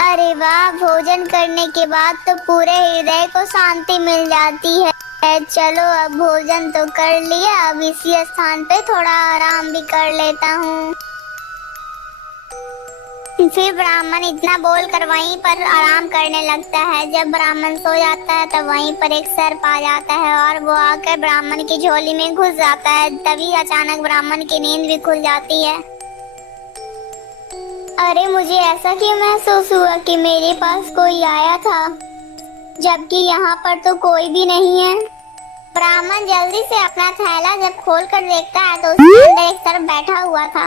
अरे वाह, भोजन करने के बाद तो पूरे हृदय को शांति मिल जाती है। चलो अब भोजन तो कर लिया, अब इसी स्थान पे थोड़ा आराम भी कर लेता हूँ। फिर ब्राह्मण इतना बोलकर वहीं पर आराम करने लगता है। जब ब्राह्मण सो जाता है तब वहीं पर एक सर्प आ जाता है और वो आकर ब्राह्मण की झोली में घुस जाता है। तभी अचानक ब्राह्मण की नींद भी खुल जाती है। अरे मुझे ऐसा क्यों महसूस हुआ कि मेरे पास कोई आया था, जबकि यहाँ पर तो कोई भी नहीं है। ब्राह्मण जल्दी से अपना थैला जब खोल कर देखता है तो उसके अंदर एक सर्प बैठा हुआ था।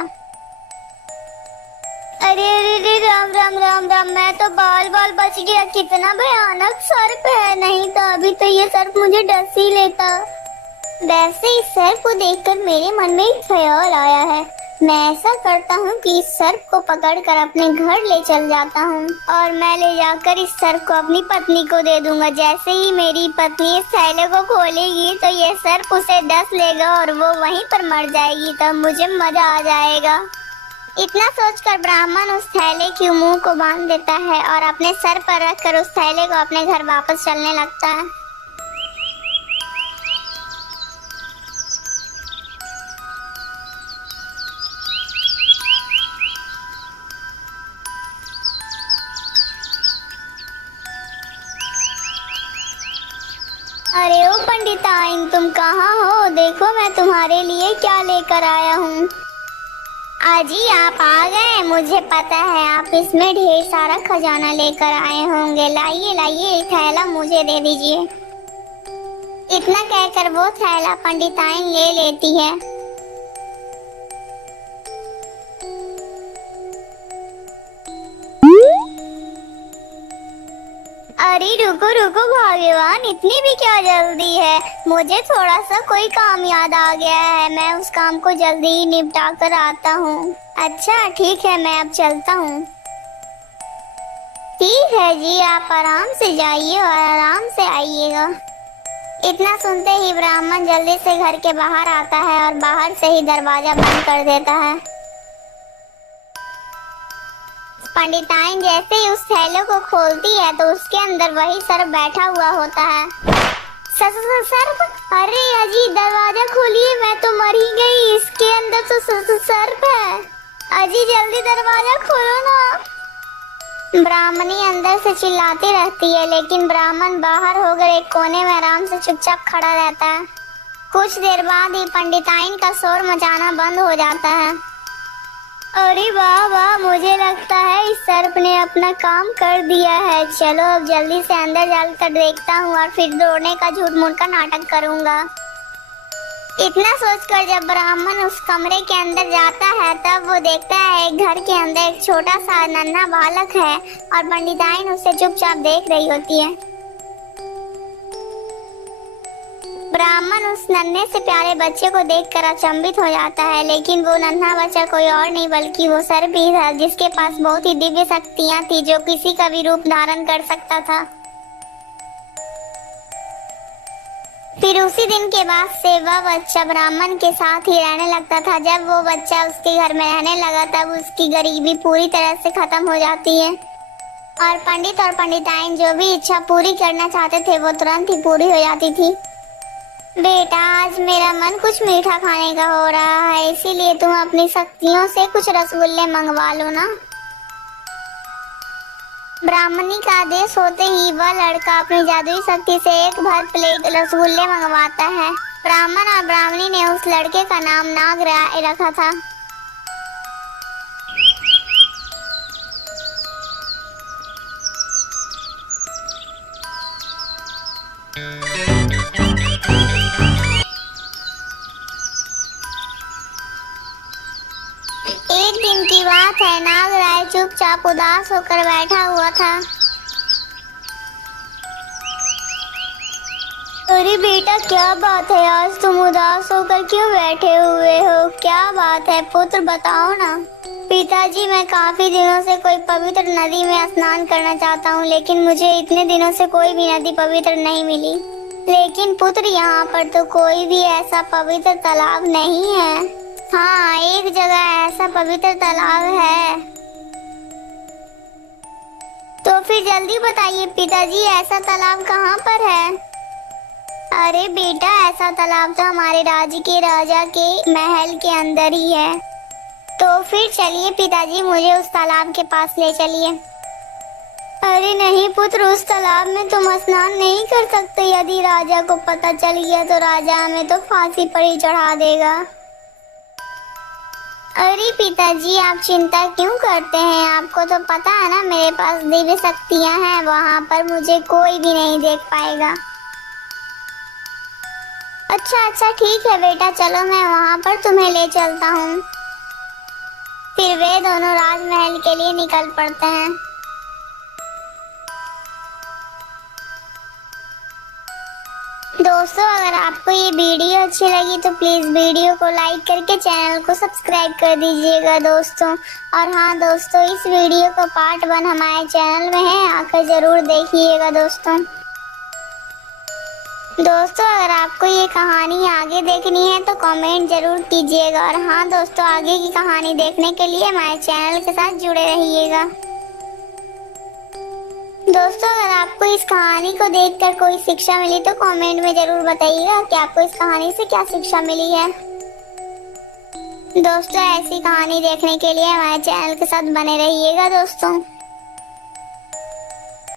अरे अरे अरे, राम राम राम राम, मैं तो बाल बाल बच गया। कितना भयानक सर्प है, नहीं तो अभी तो ये सर्प मुझे डस ही लेता। वैसे इस सर्प को देखकर मेरे मन में एक ख्याल आया है। मैं ऐसा करता हूँ कि इस सर्प को पकड़कर अपने घर ले चल जाता हूँ और मैं ले जाकर इस सर्प को अपनी पत्नी को दे दूंगा। जैसे ही मेरी पत्नी इस थैले को खोलेगी तो ये सर्प उसे डस लेगा और वो वहीं पर मर जाएगी। तब मुझे मजा आ जाएगा। इतना सोचकर ब्राह्मण उस थैले के मुंह को बांध देता है और अपने सर पर रखकर उस थैले को अपने घर वापस चलने लगता है। अरे ओ पंडिताइन, तुम कहाँ हो? देखो मैं तुम्हारे लिए क्या लेकर आया हूँ। आजी आप आ गए, मुझे पता है आप इसमें ढेर सारा खजाना लेकर आए होंगे। लाइए लाइए, एक थैला मुझे दे दीजिए। इतना कहकर वो थैला पंडिताइन ले लेती है। अरे रुको रुको भाग्यवान, इतनी भी क्या जल्दी है? मुझे थोड़ा सा कोई काम याद आ गया है, मैं उस काम को जल्दी ही निपटा कर आता हूँ। अच्छा ठीक है, मैं अब चलता हूँ। ठीक है जी, आप आराम से जाइए और आराम से आइएगा। इतना सुनते ही ब्राह्मण जल्दी से घर के बाहर आता है और बाहर से ही दरवाजा बंद कर देता है। पंडिताइन जैसे ही उस थैले को खोलती है तो उसके अंदर वही सर्प बैठा हुआ होता है। सर्प? अरे अजी दरवाजा खोलिए, मैं तो मर ही गई। इसके अंदर तो सर्प है। अजी जल्दी दरवाजा खोलो ना। ब्राह्मणी अंदर से चिल्लाती रहती है, लेकिन ब्राह्मण बाहर होकर एक कोने में आराम से चुपचाप खड़ा रहता है। कुछ देर बाद ही पंडिताइन का शोर मचाना बंद हो जाता है। अरे वाह वाह, मुझे लगता है इस सर्प ने अपना काम कर दिया है। चलो अब जल्दी से अंदर जाकर देखता हूँ और फिर दौड़ने का झूठ मूठ का नाटक करूँगा। इतना सोचकर जब ब्राह्मण उस कमरे के अंदर जाता है तब वो देखता है एक घर के अंदर एक छोटा सा नन्हा बालक है और पंडिताइन उसे चुपचाप देख रही होती है। ब्राह्मण उस नन्हे से प्यारे बच्चे को देखकर अचंभित हो जाता है, लेकिन वो नन्हा बच्चा कोई और नहीं बल्कि वो सर्प ही था, जिसके पास बहुत ही दिव्य शक्तियां थी, जो किसी का भी रूप धारण कर सकता था। फिर उसी दिन के बाद से वह बच्चा ब्राह्मण के साथ ही रहने लगता था। जब वो बच्चा उसके घर में रहने लगा तब उसकी गरीबी पूरी तरह से खत्म हो जाती है और पंडित और पंडिताइन जो भी इच्छा पूरी करना चाहते थे वो तुरंत ही पूरी हो जाती थी। बेटा, आज मेरा मन कुछ मीठा खाने का हो रहा है, इसीलिए तुम अपनी शक्तियों से कुछ रसगुल्ले मंगवा लो ना। ब्राह्मणी का आदेश होते ही वह लड़का अपनी जादुई शक्ति से एक भर प्लेट रसगुल्ले मंगवाता है। ब्राह्मण और ब्राह्मणी ने उस लड़के का नाम नाग रखा था। एक दिन की बात है, नागराय चुपचाप उदास होकर बैठा हुआ था। अरे बेटा, क्या बात है? आज तुम उदास होकर क्यों बैठे हुए हो? क्या बात है पुत्र, बताओ ना। पिताजी, मैं काफी दिनों से कोई पवित्र नदी में स्नान करना चाहता हूँ, लेकिन मुझे इतने दिनों से कोई भी नदी पवित्र नहीं मिली। लेकिन पुत्र, यहाँ पर तो कोई भी ऐसा पवित्र तालाब नहीं है। हाँ, एक जगह ऐसा पवित्र तालाब है। तो फिर जल्दी बताइए पिताजी, ऐसा तालाब कहाँ पर है? अरे बेटा, ऐसा तालाब तो हमारे राज्य के राजा के महल के अंदर ही है। तो फिर चलिए पिताजी, मुझे उस तालाब के पास ले चलिए। अरे नहीं पुत्र, उस तालाब में तुम स्नान नहीं कर सकते। यदि राजा को पता चल गया तो राजा हमें तो फांसी पर ही चढ़ा देगा। अरे पिताजी, आप चिंता क्यों करते हैं? आपको तो पता है ना मेरे पास दिव्य शक्तियां हैं, वहाँ पर मुझे कोई भी नहीं देख पाएगा। अच्छा ठीक है बेटा, चलो मैं वहाँ पर तुम्हें ले चलता हूँ। फिर वे दोनों राजमहल के लिए निकल पड़ते हैं। दोस्तों, अगर आपको ये वीडियो अच्छी लगी तो प्लीज़ वीडियो को लाइक करके चैनल को सब्सक्राइब कर दीजिएगा दोस्तों। और हाँ दोस्तों, इस वीडियो का पार्ट 1 हमारे चैनल में है, आकर ज़रूर देखिएगा दोस्तों। दोस्तों, अगर आपको ये कहानी आगे देखनी है तो कमेंट ज़रूर कीजिएगा। और हाँ दोस्तों, आगे की कहानी देखने के लिए हमारे चैनल के साथ जुड़े रहिएगा। दोस्तों, अगर आपको इस कहानी को देखकर कोई शिक्षा मिली तो कमेंट में जरूर बताइएगा कि आपको इस कहानी से क्या शिक्षा मिली है। दोस्तों, ऐसी कहानी देखने के लिए हमारे चैनल के साथ बने रहिएगा दोस्तों।